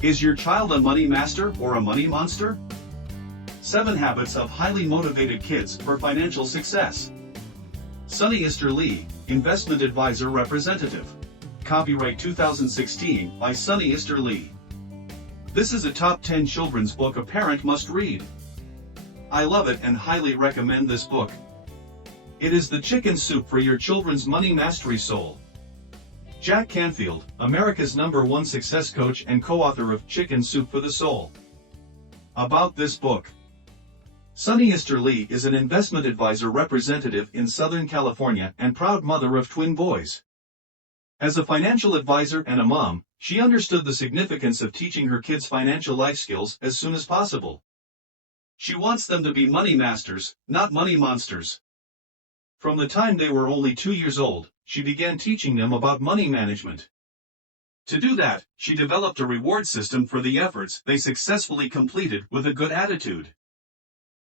Is your child a money master or a money monster? 7 Habits of Highly Motivated Kids for Financial Success. Sunny Easter Lee, Investment Advisor Representative. Copyright 2016 by Sunny Easter Lee. This is a top 10 children's book a parent must read. I love it and highly recommend this book. It is the chicken soup for your children's money mastery soul. Jack Canfield, America's #1 success coach and co-author of Chicken Soup for the Soul. About this book. Sunny Easter Lee is an investment advisor representative in Southern California and proud mother of twin boys. As a financial advisor and a mom, she understood the significance of teaching her kids financial life skills as soon as possible. She wants them to be money masters, not money monsters. From the time they were only 2 years old, she began teaching them about money management. To do that, she developed a reward system for the efforts they successfully completed with a good attitude.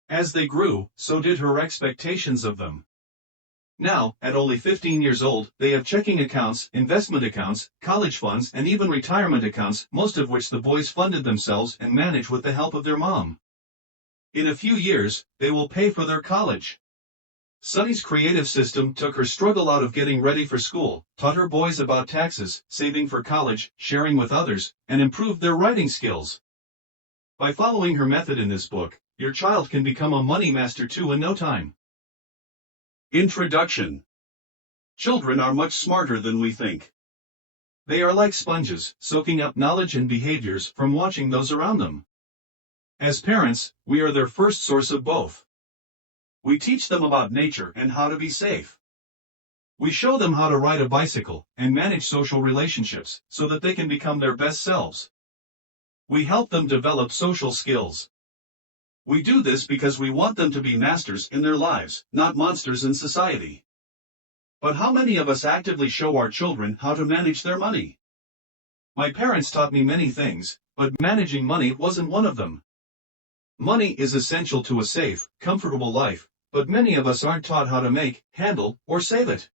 As they grew, so did her expectations of them. Now, at only 15 years old, they have checking accounts, investment accounts, college funds, and even retirement accounts, most of which the boys funded themselves and manage with the help of their mom. In a few years, they will pay for their college. Sunny's creative system took her struggle out of getting ready for school, taught her boys about taxes, saving for college, sharing with others, and improved their writing skills. By following her method in this book, your child can become a money master too in no time. Introduction. Children are much smarter than we think. They are like sponges, soaking up knowledge and behaviors from watching those around them. As parents, we are their first source of both. We teach them about nature and how to be safe. We show them how to ride a bicycle and manage social relationships so that they can become their best selves. We help them develop social skills. We do this because we want them to be masters in their lives, not monsters in society. But how many of us actively show our children how to manage their money? My parents taught me many things, but managing money wasn't one of them. Money is essential to a safe, comfortable life, but many of us aren't taught how to make, handle, or save it.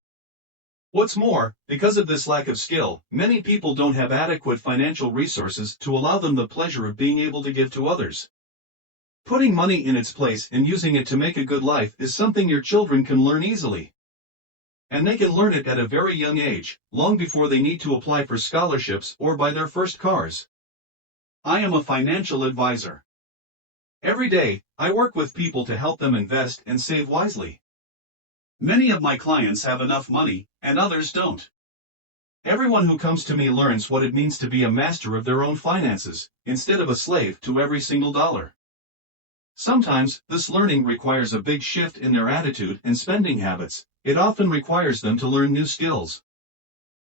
What's more, because of this lack of skill, many people don't have adequate financial resources to allow them the pleasure of being able to give to others. Putting money in its place and using it to make a good life is something your children can learn easily. And they can learn it at a very young age, long before they need to apply for scholarships or buy their first cars. I am a financial advisor. Every day, I work with people to help them invest and save wisely. Many of my clients have enough money, and others don't. Everyone who comes to me learns what it means to be a master of their own finances, instead of a slave to every single dollar. Sometimes, this learning requires a big shift in their attitude and spending habits. It often requires them to learn new skills.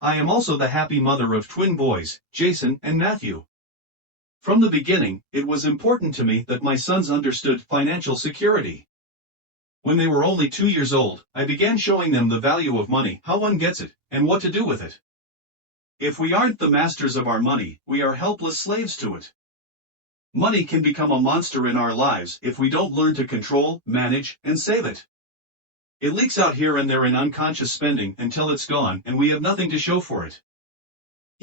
I am also the happy mother of twin boys, Jason and Matthew. From the beginning, it was important to me that my sons understood financial security. When they were only 2 years old, I began showing them the value of money, how one gets it, and what to do with it. If we aren't the masters of our money, we are helpless slaves to it. Money can become a monster in our lives if we don't learn to control, manage, and save it. It leaks out here and there in unconscious spending until it's gone and we have nothing to show for it.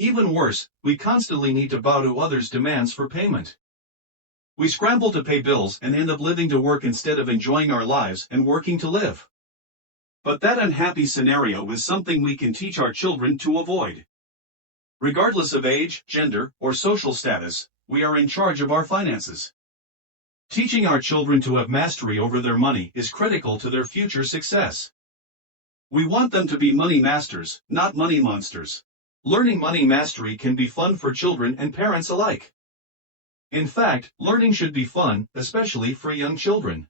Even worse, we constantly need to bow to others' demands for payment. We scramble to pay bills and end up living to work instead of enjoying our lives and working to live. But that unhappy scenario is something we can teach our children to avoid. Regardless of age, gender, or social status, we are in charge of our finances. Teaching our children to have mastery over their money is critical to their future success. We want them to be money masters, not money monsters. Learning money mastery can be fun for children and parents alike. In fact, learning should be fun, especially for young children.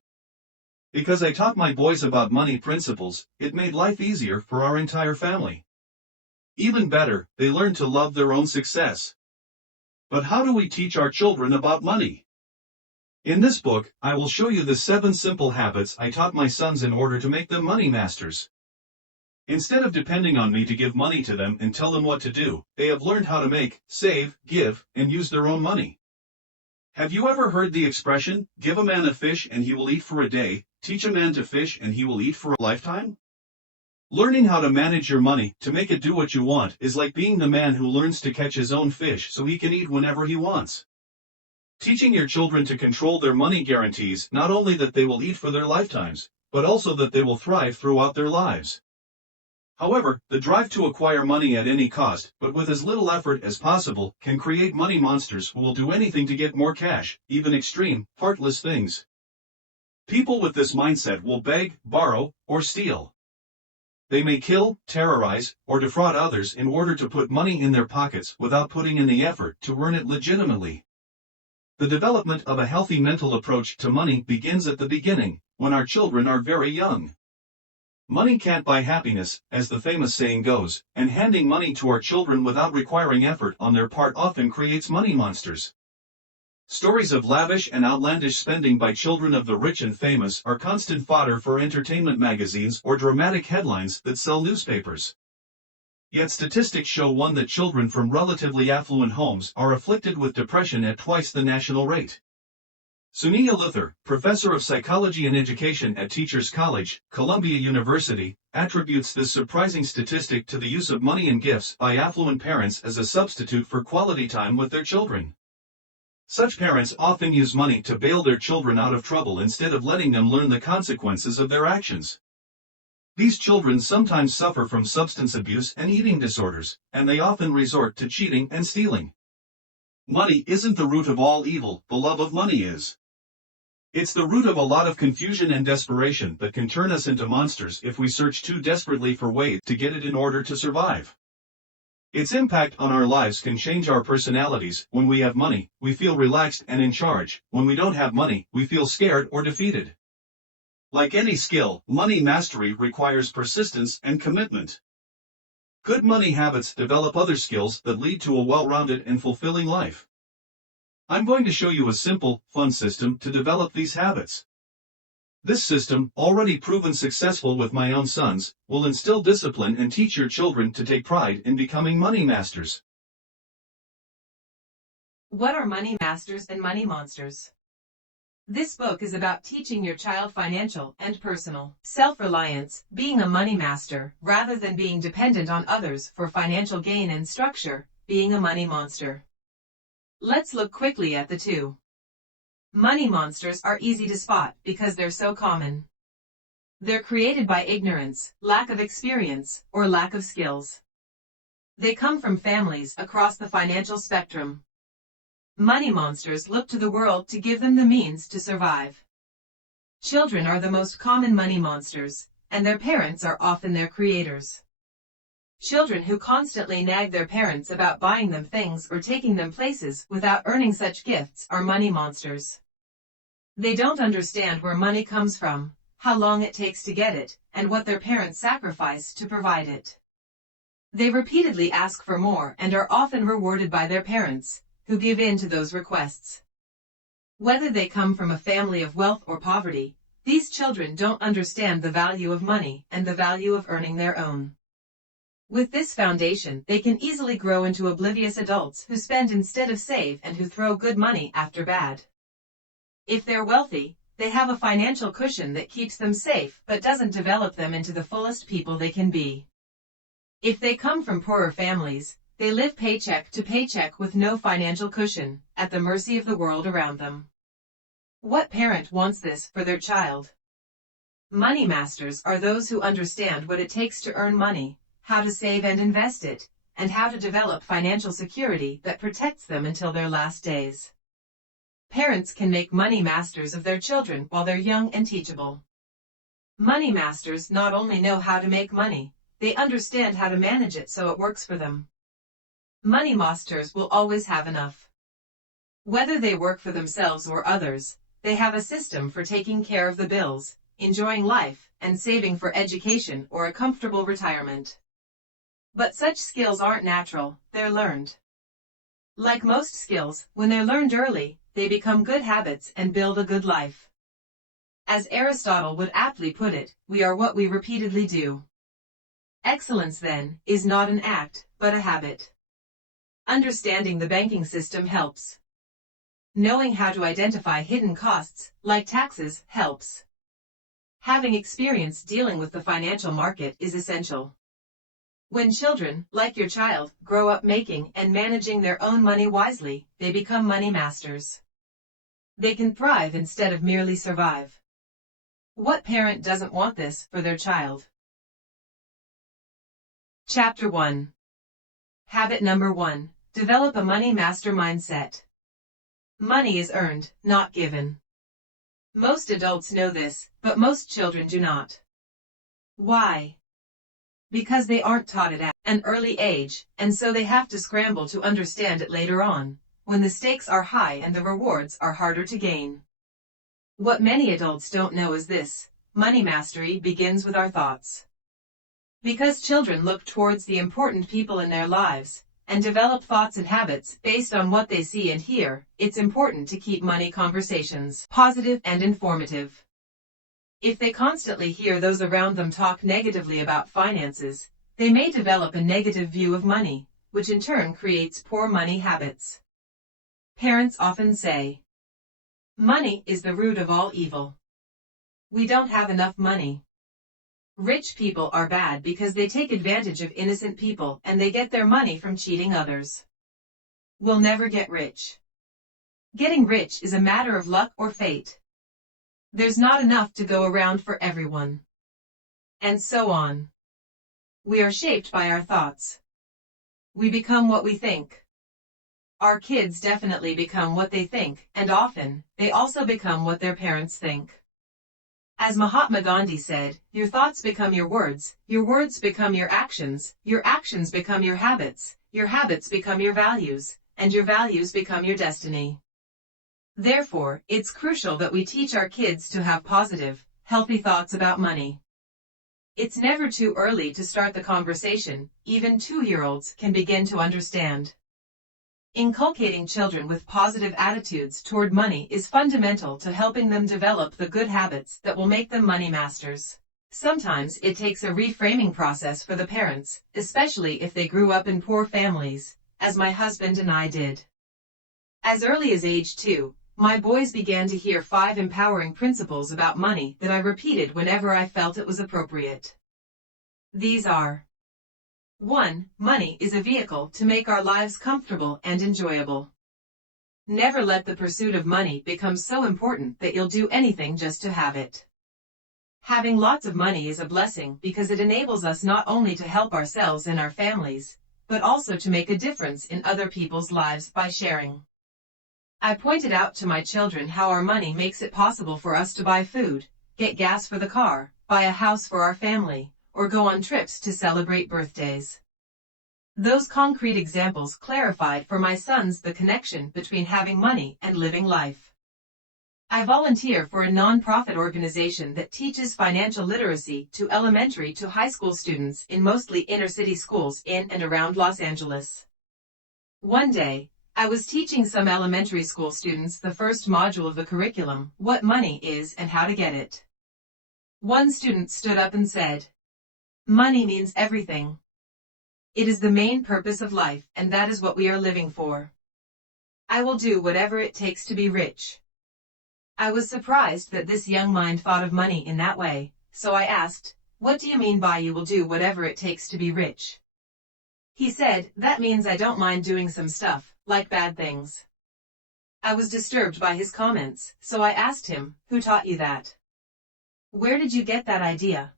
Because I taught my boys about money principles, it made life easier for our entire family. Even better, they learned to love their own success. But how do we teach our children about money? In this book, I will show you the 7 simple habits I taught my sons in order to make them money masters. Instead of depending on me to give money to them and tell them what to do, they have learned how to make, save, give, and use their own money. Have you ever heard the expression, give a man a fish and he will eat for a day, teach a man to fish and he will eat for a lifetime? Learning how to manage your money to make it do what you want is like being the man who learns to catch his own fish so he can eat whenever he wants. Teaching your children to control their money guarantees not only that they will eat for their lifetimes, but also that they will thrive throughout their lives. However, the drive to acquire money at any cost, but with as little effort as possible, can create money monsters who will do anything to get more cash, even extreme, heartless things. People with this mindset will beg, borrow, or steal. They may kill, terrorize, or defraud others in order to put money in their pockets without putting in the effort to earn it legitimately. The development of a healthy mental approach to money begins at the beginning, when our children are very young. Money can't buy happiness, as the famous saying goes, and handing money to our children without requiring effort on their part often creates money monsters. Stories of lavish and outlandish spending by children of the rich and famous are constant fodder for entertainment magazines or dramatic headlines that sell newspapers. Yet statistics show that children from relatively affluent homes are afflicted with depression at twice the national rate. Sunia Luther, professor of psychology and education at Teachers College, Columbia University, attributes this surprising statistic to the use of money and gifts by affluent parents as a substitute for quality time with their children. Such parents often use money to bail their children out of trouble instead of letting them learn the consequences of their actions. These children sometimes suffer from substance abuse and eating disorders, and they often resort to cheating and stealing. Money isn't the root of all evil, the love of money is. It's the root of a lot of confusion and desperation that can turn us into monsters if we search too desperately for ways to get it in order to survive. Its impact on our lives can change our personalities. When we have money, we feel relaxed and in charge. When we don't have money, we feel scared or defeated. Like any skill, money mastery requires persistence and commitment. Good money habits develop other skills that lead to a well-rounded and fulfilling life. I'm going to show you a simple, fun system to develop these habits. This system, already proven successful with my own sons, will instill discipline and teach your children to take pride in becoming money masters. What are money masters and money monsters? This book is about teaching your child financial and personal self-reliance, being a money master, rather than being dependent on others for financial gain and structure, being a money monster. Let's look quickly at the two. Money monsters are easy to spot because they're so common. They're created by ignorance, lack of experience, or lack of skills. They come from families across the financial spectrum. Money monsters look to the world to give them the means to survive. Children are the most common money monsters, and their parents are often their creators. Children who constantly nag their parents about buying them things or taking them places without earning such gifts are money monsters. They don't understand where money comes from, how long it takes to get it, and what their parents sacrifice to provide it. They repeatedly ask for more and are often rewarded by their parents, who give in to those requests. Whether they come from a family of wealth or poverty, these children don't understand the value of money and the value of earning their own. With this foundation, they can easily grow into oblivious adults who spend instead of save and who throw good money after bad. If they're wealthy, they have a financial cushion that keeps them safe but doesn't develop them into the fullest people they can be. If they come from poorer families, they live paycheck to paycheck with no financial cushion, at the mercy of the world around them. What parent wants this for their child? Money masters are those who understand what it takes to earn money, how to save and invest it, and how to develop financial security that protects them until their last days. Parents can make money masters of their children while they're young and teachable. Money masters not only know how to make money, they understand how to manage it so it works for them. Money masters will always have enough. Whether they work for themselves or others, they have a system for taking care of the bills, enjoying life, and saving for education or a comfortable retirement. But such skills aren't natural, they're learned. Like most skills, when they're learned early, they become good habits and build a good life. As Aristotle would aptly put it, we are what we repeatedly do. Excellence, then, is not an act, but a habit. Understanding the banking system helps. Knowing how to identify hidden costs, like taxes, helps. Having experience dealing with the financial market is essential. When children, like your child, grow up making and managing their own money wisely, they become money masters. They can thrive instead of merely survive. What parent doesn't want this for their child? Chapter 1. Habit number 1. Develop a money master mindset. Money is earned, not given. Most adults know this, but most children do not. Why? Because they aren't taught it at an early age, and so they have to scramble to understand it later on, when the stakes are high and the rewards are harder to gain. What many adults don't know is this: money mastery begins with our thoughts. Because children look towards the important people in their lives, and develop thoughts and habits based on what they see and hear, it's important to keep money conversations positive and informative. If they constantly hear those around them talk negatively about finances, they may develop a negative view of money, which in turn creates poor money habits. Parents often say, "Money is the root of all evil. We don't have enough money." Rich people are bad because they take advantage of innocent people and they get their money from cheating others. We'll never get rich. Getting rich is a matter of luck or fate. There's not enough to go around for everyone. And so on. We are shaped by our thoughts. We become what we think. Our kids definitely become what they think, and often, they also become what their parents think. As Mahatma Gandhi said, your thoughts become your words become your actions become your habits become your values, and your values become your destiny. Therefore, it's crucial that we teach our kids to have positive, healthy thoughts about money. It's never too early to start the conversation. Even 2-year-olds can begin to understand. Inculcating children with positive attitudes toward money is fundamental to helping them develop the good habits that will make them money masters. Sometimes it takes a reframing process for the parents, especially if they grew up in poor families, as my husband and I did. As early as age 2, my boys began to hear 5 empowering principles about money that I repeated whenever I felt it was appropriate. These are: 1. Money is a vehicle to make our lives comfortable and enjoyable. Never let the pursuit of money become so important that you'll do anything just to have it. Having lots of money is a blessing because it enables us not only to help ourselves and our families, but also to make a difference in other people's lives by sharing. I pointed out to my children how our money makes it possible for us to buy food, get gas for the car, buy a house for our family, or go on trips to celebrate birthdays. Those concrete examples clarified for my sons the connection between having money and living life. I volunteer for a non-profit organization that teaches financial literacy to elementary to high school students in mostly inner-city schools in and around Los Angeles. One day, I was teaching some elementary school students the first module of the curriculum, what money is and how to get it. One student stood up and said, "Money means everything. It is the main purpose of life, and that is what we are living for. I will do whatever it takes to be rich." I was surprised that this young mind thought of money in that way, so I asked, "What do you mean by you will do whatever it takes to be rich?" He said, "That means I don't mind doing some stuff, like bad things." I was disturbed by his comments, so I asked him, "Who taught you that? Where did you get that idea?"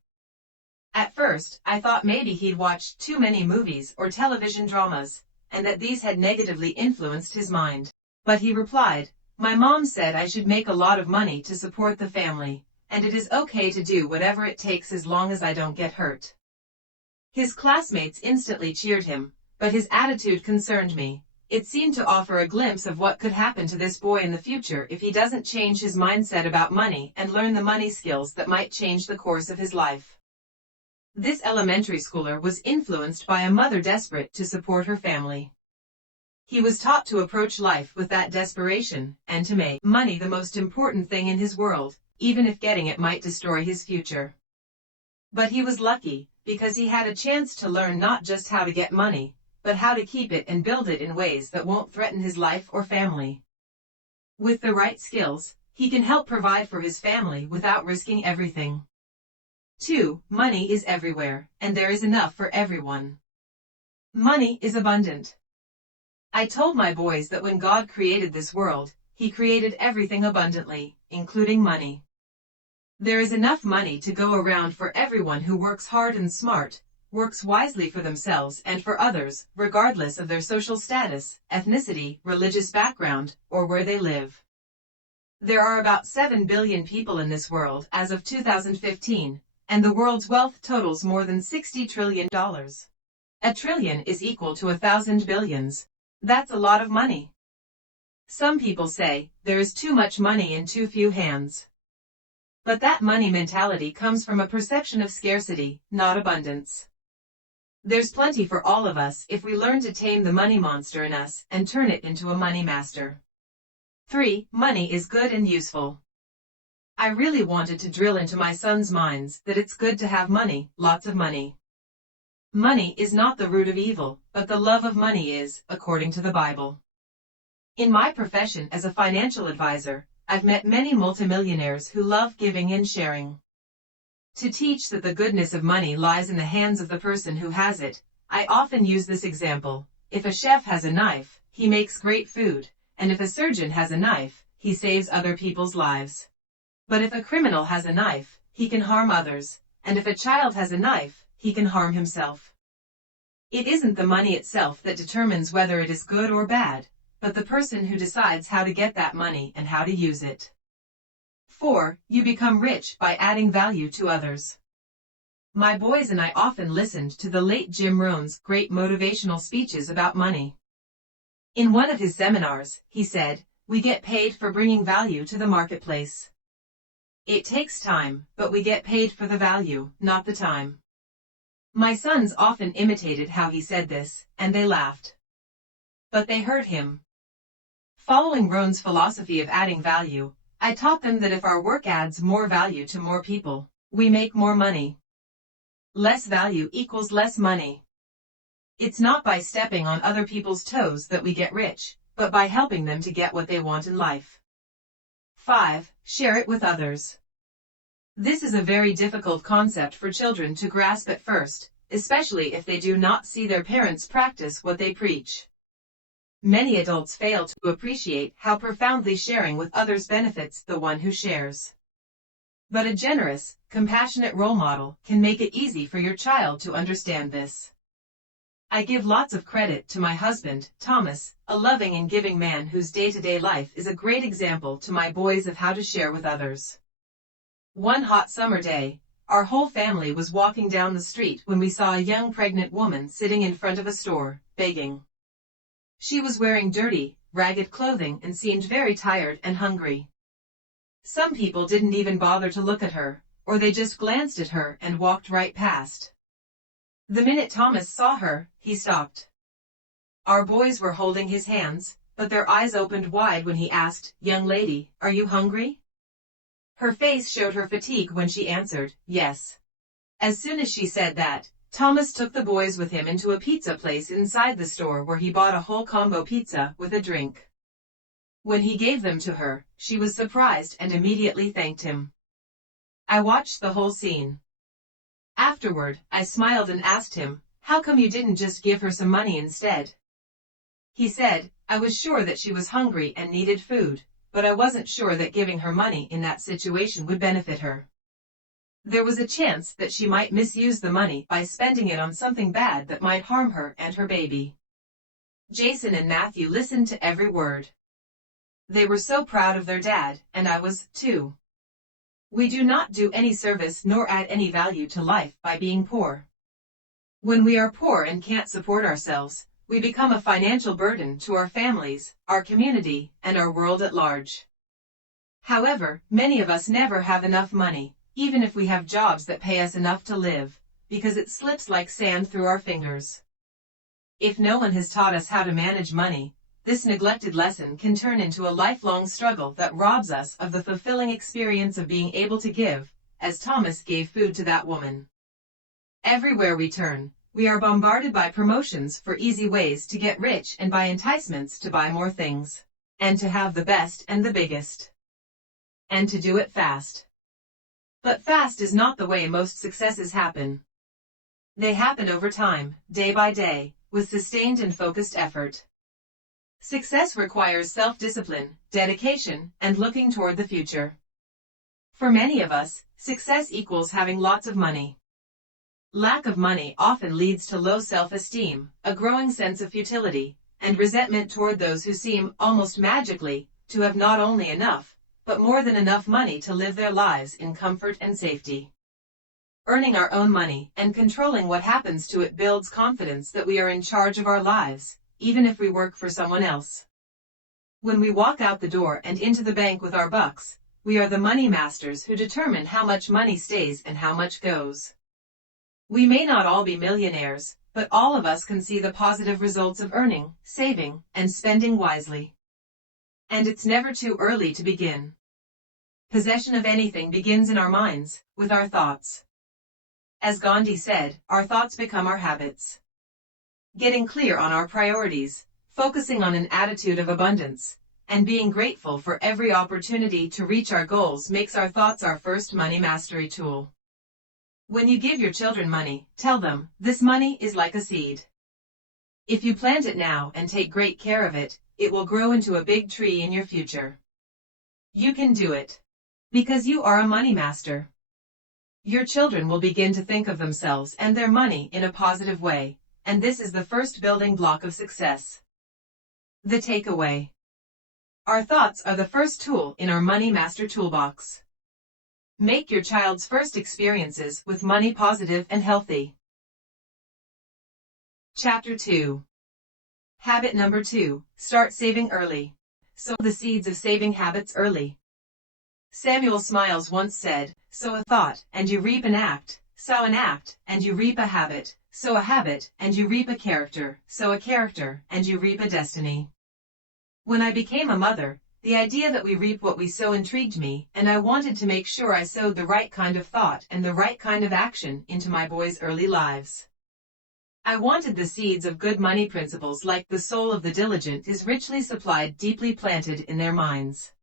At first, I thought maybe he'd watched too many movies or television dramas, and that these had negatively influenced his mind. But he replied, "My mom said I should make a lot of money to support the family, and it is okay to do whatever it takes as long as I don't get hurt." His classmates instantly cheered him, but his attitude concerned me. It seemed to offer a glimpse of what could happen to this boy in the future if he doesn't change his mindset about money and learn the money skills that might change the course of his life. This elementary schooler was influenced by a mother desperate to support her family. He was taught to approach life with that desperation, and to make money the most important thing in his world, even if getting it might destroy his future. But he was lucky, because he had a chance to learn not just how to get money, but how to keep it and build it in ways that won't threaten his life or family. With the right skills, he can help provide for his family without risking everything. 2. Money is everywhere, and there is enough for everyone. Money is abundant. I told my boys that when God created this world, He created everything abundantly, including money. There is enough money to go around for everyone who works hard and smart, works wisely for themselves and for others, regardless of their social status, ethnicity, religious background, or where they live. There are about 7 billion people in this world as of 2015, and the world's wealth totals more than $60 trillion. A trillion is equal to 1,000 billions. That's a lot of money. Some people say, there is too much money in too few hands. But that money mentality comes from a perception of scarcity, not abundance. There's plenty for all of us if we learn to tame the money monster in us and turn it into a money master. 3. Money is good and useful. I really wanted to drill into my sons' minds that it's good to have money, lots of money. Money is not the root of evil, but the love of money is, according to the Bible. In my profession as a financial advisor, I've met many multimillionaires who love giving and sharing. To teach that the goodness of money lies in the hands of the person who has it, I often use this example. If a chef has a knife, he makes great food, and if a surgeon has a knife, he saves other people's lives. But if a criminal has a knife, he can harm others, and if a child has a knife, he can harm himself. It isn't the money itself that determines whether it is good or bad, but the person who decides how to get that money and how to use it. 4. You become rich by adding value to others. My boys and I often listened to the late Jim Rohn's great motivational speeches about money. In one of his seminars, he said, "We get paid for bringing value to the marketplace. It takes time, but we get paid for the value, not the time." My sons often imitated how he said this, and they laughed. But they heard him. Following Rohn's philosophy of adding value, I taught them that if our work adds more value to more people, we make more money. Less value equals less money. It's not by stepping on other people's toes that we get rich, but by helping them to get what they want in life. 5. Share it with others. This is a very difficult concept for children to grasp at first, especially if they do not see their parents practice what they preach. Many adults fail to appreciate how profoundly sharing with others benefits the one who shares. But a generous, compassionate role model can make it easy for your child to understand this. I give lots of credit to my husband, Thomas, a loving and giving man whose day-to-day life is a great example to my boys of how to share with others. One hot summer day, our whole family was walking down the street when we saw a young pregnant woman sitting in front of a store, begging. She was wearing dirty, ragged clothing and seemed very tired and hungry. Some people didn't even bother to look at her, or they just glanced at her and walked right past. The minute Thomas saw her, he stopped. Our boys were holding his hands, but their eyes opened wide when he asked, "Young lady, are you hungry?" Her face showed her fatigue when she answered, "Yes." As soon as she said that, Thomas took the boys with him into a pizza place inside the store where he bought a whole combo pizza with a drink. When he gave them to her, she was surprised and immediately thanked him. I watched the whole scene. Afterward, I smiled and asked him, "How come you didn't just give her some money instead?" He said, "I was sure that she was hungry and needed food, but I wasn't sure that giving her money in that situation would benefit her. There was a chance that she might misuse the money by spending it on something bad that might harm her and her baby." Jason and Matthew listened to every word. They were so proud of their dad, and I was, too. We do not do any service nor add any value to life by being poor. When we are poor and can't support ourselves, we become a financial burden to our families, our community, and our world at large. However, many of us never have enough money, even if we have jobs that pay us enough to live, because it slips like sand through our fingers. If no one has taught us how to manage money, this neglected lesson can turn into a lifelong struggle that robs us of the fulfilling experience of being able to give, as Thomas gave food to that woman. Everywhere we turn, we are bombarded by promotions for easy ways to get rich and by enticements to buy more things, and to have the best and the biggest, and to do it fast. But fast is not the way most successes happen. They happen over time, day by day, with sustained and focused effort. Success requires self-discipline, dedication, and looking toward the future. For many of us, success equals having lots of money. Lack of money often leads to low self-esteem, a growing sense of futility, and resentment toward those who seem, almost magically, to have not only enough, but more than enough money to live their lives in comfort and safety. Earning our own money and controlling what happens to it builds confidence that we are in charge of our lives, even if we work for someone else. When we walk out the door and into the bank with our bucks, we are the money masters who determine how much money stays and how much goes. We may not all be millionaires, but all of us can see the positive results of earning, saving, and spending wisely. And it's never too early to begin. Possession of anything begins in our minds, with our thoughts. As Gandhi said, our thoughts become our habits. Getting clear on our priorities, focusing on an attitude of abundance, and being grateful for every opportunity to reach our goals makes our thoughts our first money mastery tool. When you give your children money, tell them, this money is like a seed. If you plant it now and take great care of it, it will grow into a big tree in your future. You can do it. Because you are a money master. Your children will begin to think of themselves and their money in a positive way, and this is the first building block of success. The takeaway. Our thoughts are the first tool in our Money Master toolbox. Make your child's first experiences with money positive and healthy. Chapter 2. Habit number 2, start saving early. Sow the seeds of saving habits early. Samuel Smiles once said, sow a thought, and you reap an act, sow an act, and you reap a habit, sow a habit, and you reap a character, sow a character, and you reap a destiny. When I became a mother, the idea that we reap what we sow intrigued me, and I wanted to make sure I sowed the right kind of thought and the right kind of action into my boys' early lives. I wanted the seeds of good money principles like the soul of the diligent is richly supplied deeply planted in their minds.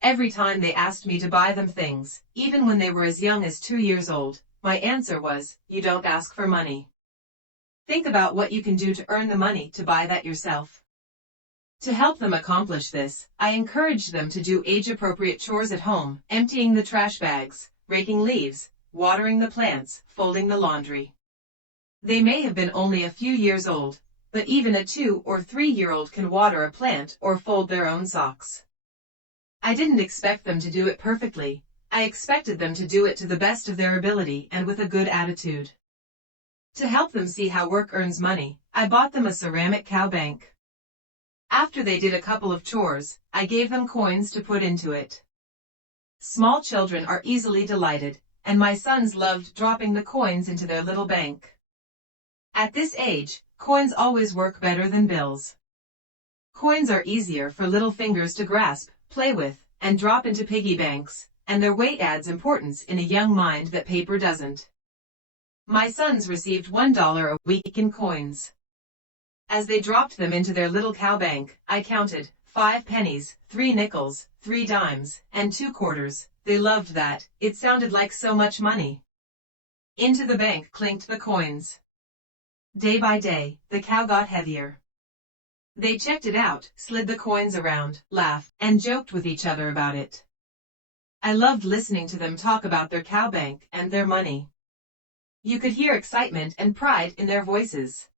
Every time they asked me to buy them things, even when they were as young as 2 years old, my answer was, you don't ask for money. Think about what you can do to earn the money to buy that yourself. To help them accomplish this, I encouraged them to do age-appropriate chores at home, emptying the trash bags, raking leaves, watering the plants, folding the laundry. They may have been only a few years old, but even a 2- or 3-year-old can water a plant or fold their own socks. I didn't expect them to do it perfectly. I expected them to do it to the best of their ability and with a good attitude. To help them see how work earns money, I bought them a ceramic cow bank. After they did a couple of chores, I gave them coins to put into it. Small children are easily delighted, and my sons loved dropping the coins into their little bank. At this age, coins always work better than bills. Coins are easier for little fingers to grasp, play with, and drop into piggy banks, and their weight adds importance in a young mind that paper doesn't. My sons received $1 a week in coins. As they dropped them into their little cow bank, I counted 5 pennies, 3 nickels, 3 dimes, and 2 quarters. They loved that, it sounded like so much money. Into the bank clinked the coins. Day by day, the cow got heavier. They checked it out, slid the coins around, laughed, and joked with each other about it. I loved listening to them talk about their cow bank and their money. You could hear excitement and pride in their voices.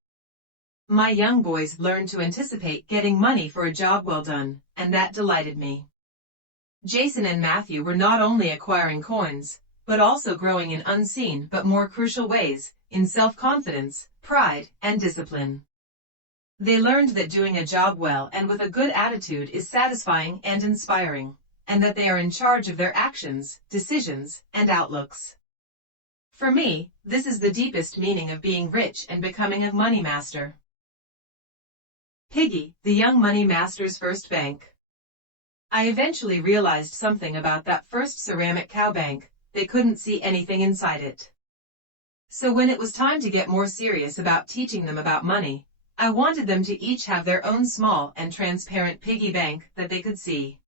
My young boys learned to anticipate getting money for a job well done, and that delighted me. Jason and Matthew were not only acquiring coins, but also growing in unseen but more crucial ways, in self-confidence, pride, and discipline. They learned that doing a job well and with a good attitude is satisfying and inspiring, and that they are in charge of their actions, decisions, and outlooks. For me, this is the deepest meaning of being rich and becoming a money master. Piggy, the young money master's first bank. I eventually realized something about that first ceramic cow bank. They couldn't see anything inside it. So when it was time to get more serious about teaching them about money, I wanted them to each have their own small and transparent piggy bank that they could see.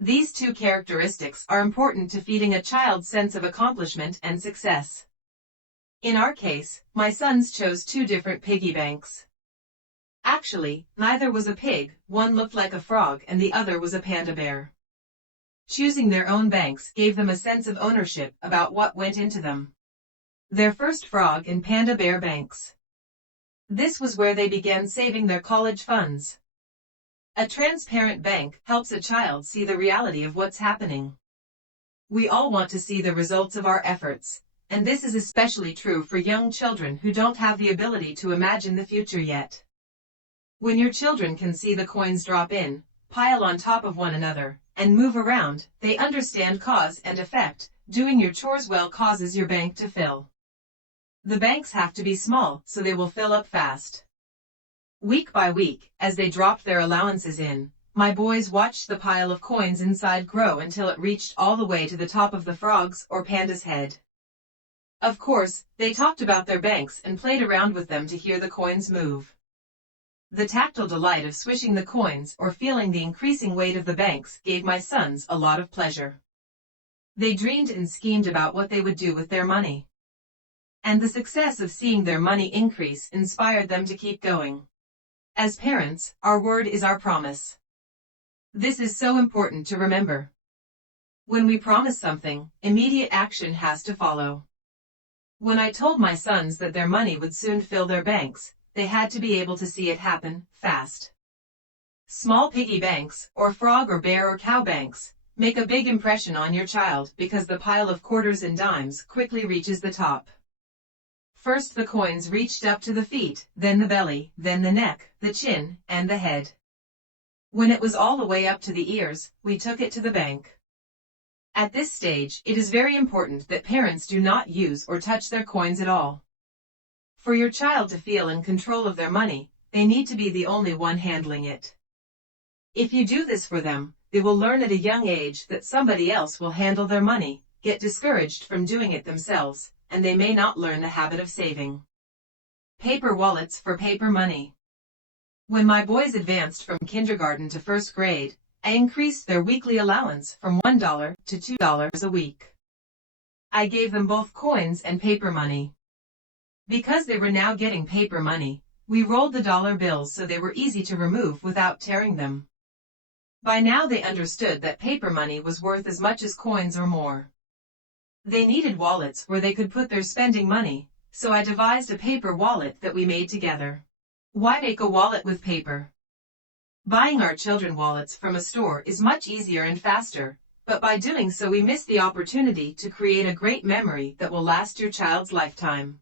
These two characteristics are important to feeding a child's sense of accomplishment and success. In our case, my sons chose two different piggy banks. Actually, neither was a pig, one looked like a frog and the other was a panda bear. Choosing their own banks gave them a sense of ownership about what went into them. Their first frog and panda bear banks. This was where they began saving their college funds. A transparent bank helps a child see the reality of what's happening. We all want to see the results of our efforts, and this is especially true for young children who don't have the ability to imagine the future yet. When your children can see the coins drop in, pile on top of one another, and move around, they understand cause and effect. Doing your chores well causes your bank to fill. The banks have to be small so they will fill up fast. Week by week, as they dropped their allowances in, my boys watched the pile of coins inside grow until it reached all the way to the top of the frog's or panda's head. Of course, they talked about their banks and played around with them to hear the coins move. The tactile delight of swishing the coins or feeling the increasing weight of the banks gave my sons a lot of pleasure. They dreamed and schemed about what they would do with their money. And the success of seeing their money increase inspired them to keep going. As parents, our word is our promise. This is so important to remember. When we promise something, immediate action has to follow. When I told my sons that their money would soon fill their banks, they had to be able to see it happen, fast. Small piggy banks, or frog or bear or cow banks, make a big impression on your child because the pile of quarters and dimes quickly reaches the top. First the coins reached up to the feet, then the belly, then the neck, the chin, and the head. When it was all the way up to the ears, we took it to the bank. At this stage, it is very important that parents do not use or touch their coins at all. For your child to feel in control of their money, they need to be the only one handling it. If you do this for them, they will learn at a young age that somebody else will handle their money, get discouraged from doing it themselves, and they may not learn the habit of saving. Paper wallets for paper money. When my boys advanced from kindergarten to first grade, I increased their weekly allowance from $1 to $2 a week. I gave them both coins and paper money. Because they were now getting paper money, we rolled the dollar bills so they were easy to remove without tearing them. By now they understood that paper money was worth as much as coins or more. They needed wallets where they could put their spending money, so I devised a paper wallet that we made together. Why make a wallet with paper? Buying our children wallets from a store is much easier and faster, but by doing so we miss the opportunity to create a great memory that will last your child's lifetime.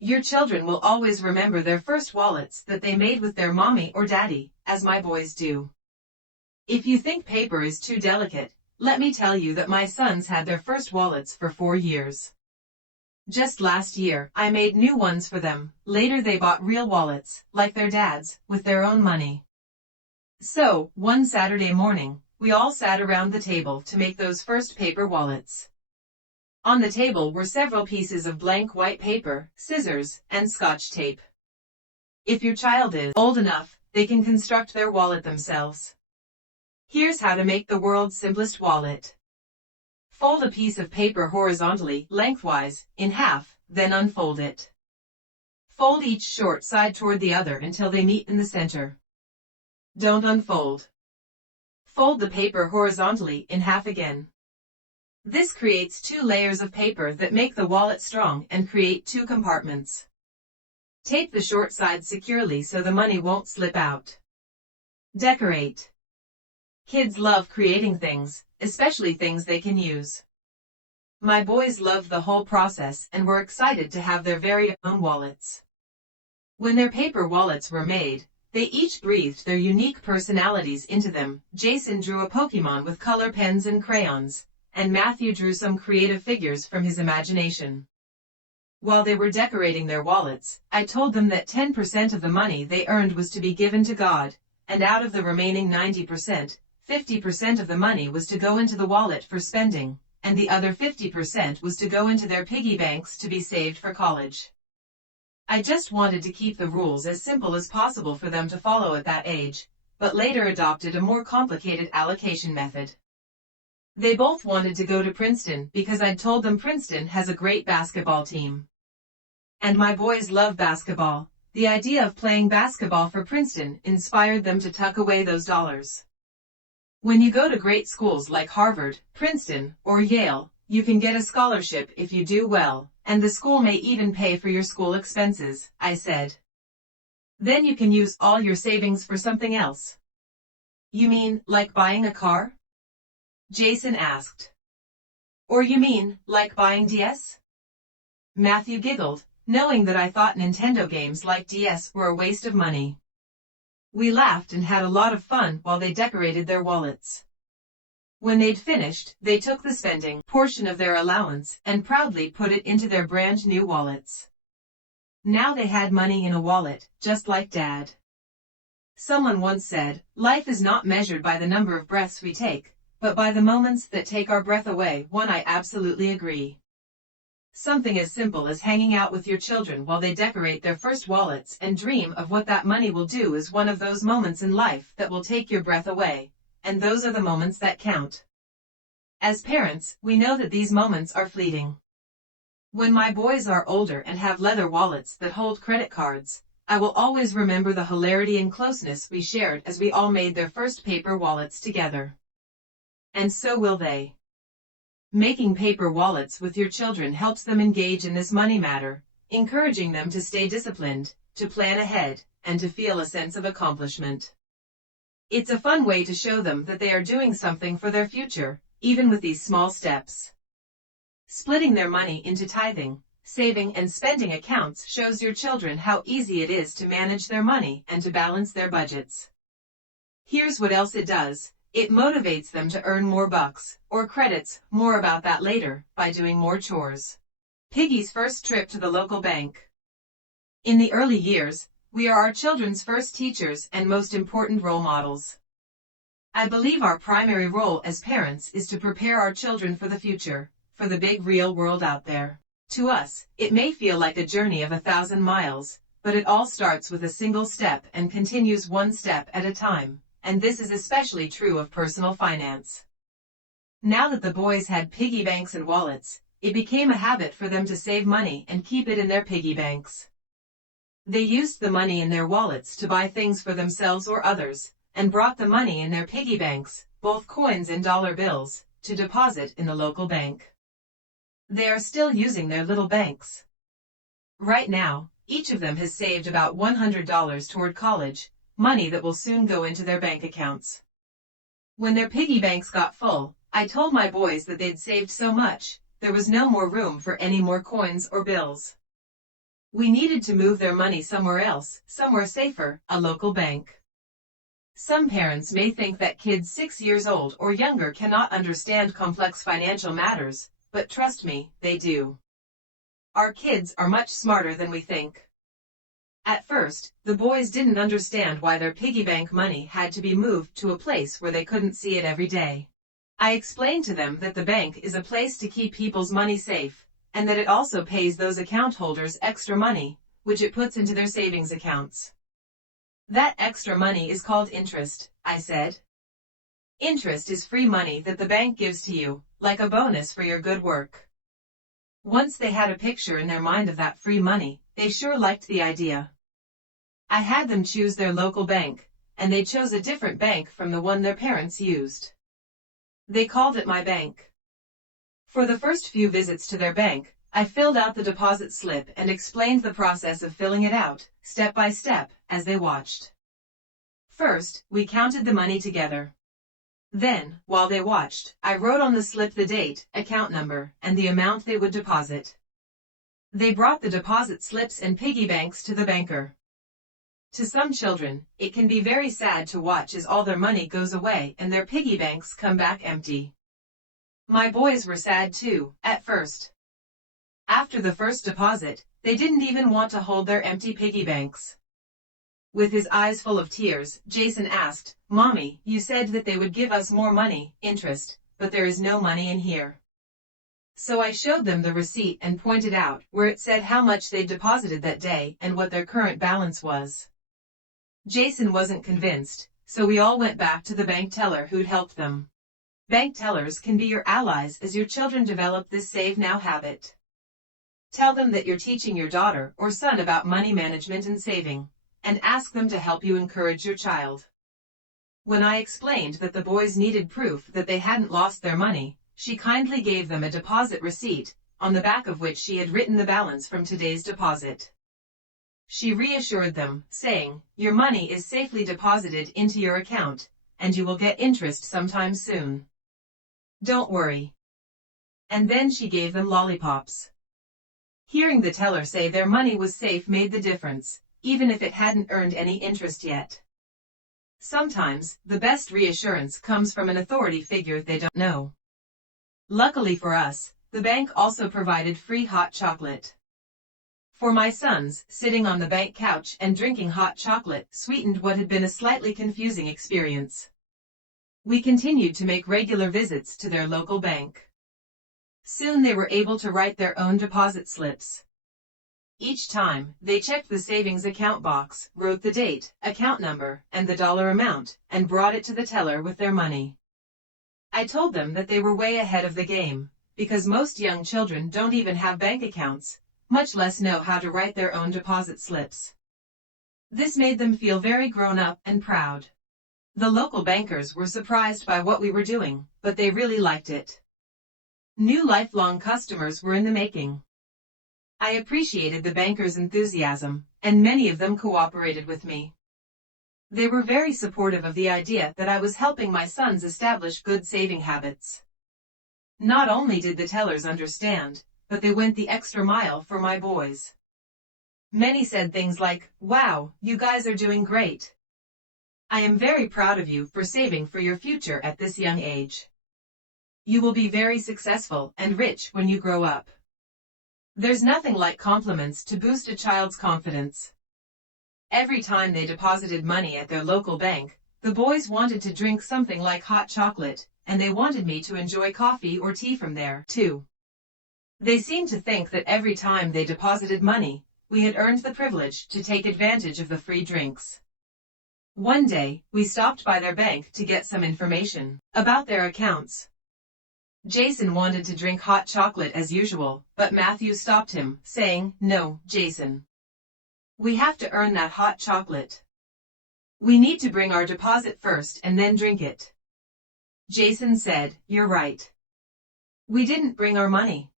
Your children will always remember their first wallets that they made with their mommy or daddy, as my boys do. If you think paper is too delicate, let me tell you that my sons had their first wallets for 4 years. Just last year, I made new ones for them. Later they bought real wallets, like their dad's, with their own money. So, one Saturday morning, we all sat around the table to make those first paper wallets. On the table were several pieces of blank white paper, scissors, and Scotch tape. If your child is old enough, they can construct their wallet themselves. Here's how to make the world's simplest wallet. Fold a piece of paper horizontally, lengthwise, in half, then unfold it. Fold each short side toward the other until they meet in the center. Don't unfold. Fold the paper horizontally in half again. This creates 2 layers of paper that make the wallet strong and create 2 compartments. Tape the short side securely so the money won't slip out. Decorate. Kids love creating things, especially things they can use. My boys loved the whole process and were excited to have their very own wallets. When their paper wallets were made, they each breathed their unique personalities into them. Jason drew a Pokemon with color pens and crayons, and Matthew drew some creative figures from his imagination. While they were decorating their wallets, I told them that 10% of the money they earned was to be given to God, and out of the remaining 90%, 50% of the money was to go into the wallet for spending, and the other 50% was to go into their piggy banks to be saved for college. I just wanted to keep the rules as simple as possible for them to follow at that age, but later adopted a more complicated allocation method. They both wanted to go to Princeton because I'd told them Princeton has a great basketball team. And my boys love basketball. The idea of playing basketball for Princeton inspired them to tuck away those dollars. When you go to great schools like Harvard, Princeton, or Yale, you can get a scholarship if you do well, and the school may even pay for your school expenses, I said. Then you can use all your savings for something else. You mean, like buying a car? Jason asked. Or you mean, like buying DS? Matthew giggled, knowing that I thought Nintendo games like DS were a waste of money. We laughed and had a lot of fun while they decorated their wallets. When they'd finished, they took the spending portion of their allowance and proudly put it into their brand new wallets. Now they had money in a wallet, just like Dad. Someone once said, life is not measured by the number of breaths we take, but by the moments that take our breath away. I absolutely agree. Something as simple as hanging out with your children while they decorate their first wallets and dream of what that money will do is one of those moments in life that will take your breath away, and those are the moments that count. As parents, we know that these moments are fleeting. When my boys are older and have leather wallets that hold credit cards, I will always remember the hilarity and closeness we shared as we all made their first paper wallets together. And so will they. Making paper wallets with your children helps them engage in this money matter, encouraging them to stay disciplined, to plan ahead, and to feel a sense of accomplishment. It's a fun way to show them that they are doing something for their future, even with these small steps. Splitting their money into tithing, saving and spending accounts shows your children how easy it is to manage their money and to balance their budgets. Here's what else it does. It motivates them to earn more bucks, or credits, more about that later, by doing more chores. Piggy's first trip to the local bank. In the early years, we are our children's first teachers and most important role models. I believe our primary role as parents is to prepare our children for the future, for the big real world out there. To us, it may feel like a journey of 1,000 miles, but it all starts with a single step and continues one step at a time. And this is especially true of personal finance. Now that the boys had piggy banks and wallets, it became a habit for them to save money and keep it in their piggy banks. They used the money in their wallets to buy things for themselves or others, and brought the money in their piggy banks, both coins and dollar bills, to deposit in the local bank. They are still using their little banks. Right now, each of them has saved about $100 toward college, money that will soon go into their bank accounts. When their piggy banks got full, I told my boys that they'd saved so much, there was no more room for any more coins or bills. We needed to move their money somewhere else, somewhere safer, a local bank. Some parents may think that kids 6 years old or younger cannot understand complex financial matters, but trust me, they do. Our kids are much smarter than we think. At first, the boys didn't understand why their piggy bank money had to be moved to a place where they couldn't see it every day. I explained to them that the bank is a place to keep people's money safe, and that it also pays those account holders extra money, which it puts into their savings accounts. That extra money is called interest, I said. Interest is free money that the bank gives to you, like a bonus for your good work. Once they had a picture in their mind of that free money, they sure liked the idea. I had them choose their local bank, and they chose a different bank from the one their parents used. They called it my bank. For the first few visits to their bank, I filled out the deposit slip and explained the process of filling it out, step by step, as they watched. First, we counted the money together. Then, while they watched, I wrote on the slip the date, account number, and the amount they would deposit. They brought the deposit slips and piggy banks to the banker. To some children, it can be very sad to watch as all their money goes away and their piggy banks come back empty. My boys were sad too, at first. After the first deposit, they didn't even want to hold their empty piggy banks. With his eyes full of tears, Jason asked, "Mommy, you said that they would give us more money, interest, but there is no money in here." So I showed them the receipt and pointed out where it said how much they'd deposited that day and what their current balance was. Jason wasn't convinced, so we all went back to the bank teller who'd helped them. Bank tellers can be your allies as your children develop this save now habit. Tell them that you're teaching your daughter or son about money management and saving, and ask them to help you encourage your child. When I explained that the boys needed proof that they hadn't lost their money, she kindly gave them a deposit receipt, on the back of which she had written the balance from today's deposit. She reassured them, saying, "Your money is safely deposited into your account, and you will get interest sometime soon. Don't worry." And then she gave them lollipops. Hearing the teller say their money was safe made the difference, even if it hadn't earned any interest yet. Sometimes, the best reassurance comes from an authority figure they don't know. Luckily for us, the bank also provided free hot chocolate. For my sons, sitting on the bank couch and drinking hot chocolate sweetened what had been a slightly confusing experience. We continued to make regular visits to their local bank. Soon they were able to write their own deposit slips. Each time, they checked the savings account box, wrote the date, account number, and the dollar amount, and brought it to the teller with their money. I told them that they were way ahead of the game, because most young children don't even have bank accounts, much less know how to write their own deposit slips. This made them feel very grown up and proud. The local bankers were surprised by what we were doing, but they really liked it. New lifelong customers were in the making. I appreciated the bankers' enthusiasm, and many of them cooperated with me. They were very supportive of the idea that I was helping my sons establish good saving habits. Not only did the tellers understand, but they went the extra mile for my boys. Many said things like, "Wow, you guys are doing great. I am very proud of you for saving for your future at this young age. You will be very successful and rich when you grow up." There's nothing like compliments to boost a child's confidence. Every time they deposited money at their local bank, the boys wanted to drink something like hot chocolate, and they wanted me to enjoy coffee or tea from there, too. They seemed to think that every time they deposited money, we had earned the privilege to take advantage of the free drinks. One day, we stopped by their bank to get some information about their accounts. Jason wanted to drink hot chocolate as usual, but Matthew stopped him, saying, "No, Jason. We have to earn that hot chocolate. We need to bring our deposit first and then drink it." Jason said, "You're right. We didn't bring our money."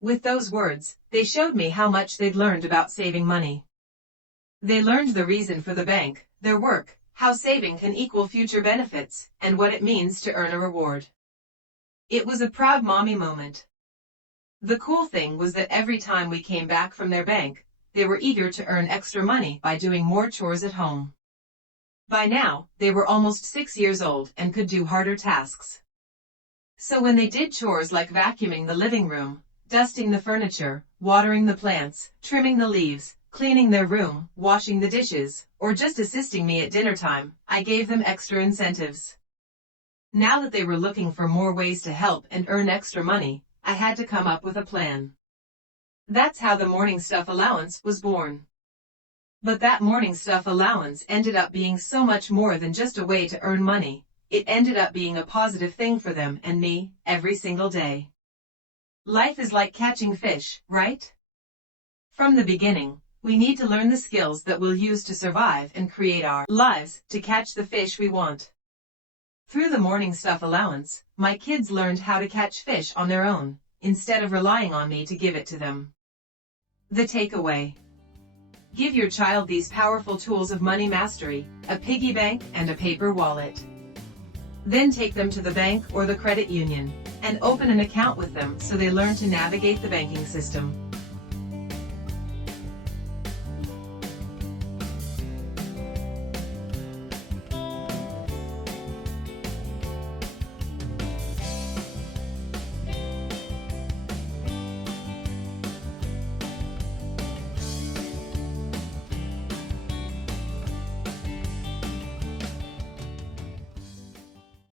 With those words, they showed me how much they'd learned about saving money. They learned the reason for the bank, their work, how saving can equal future benefits, and what it means to earn a reward. It was a proud mommy moment. The cool thing was that every time we came back from their bank, they were eager to earn extra money by doing more chores at home. By now, they were almost 6 years old and could do harder tasks. So when they did chores like vacuuming the living room, dusting the furniture, watering the plants, trimming the leaves, cleaning their room, washing the dishes, or just assisting me at dinner time, I gave them extra incentives. Now that they were looking for more ways to help and earn extra money, I had to come up with a plan. That's how the morning stuff allowance was born. But that morning stuff allowance ended up being so much more than just a way to earn money. It ended up being a positive thing for them and me, every single day. Life is like catching fish, right? From the beginning, we need to learn the skills that we'll use to survive and create our lives to catch the fish we want. Through the morning stuff allowance, my kids learned how to catch fish on their own, instead of relying on me to give it to them. The takeaway: give your child these powerful tools of money mastery, a piggy bank and a paper wallet. Then take them to the bank or the credit union, and open an account with them so they learn to navigate the banking system.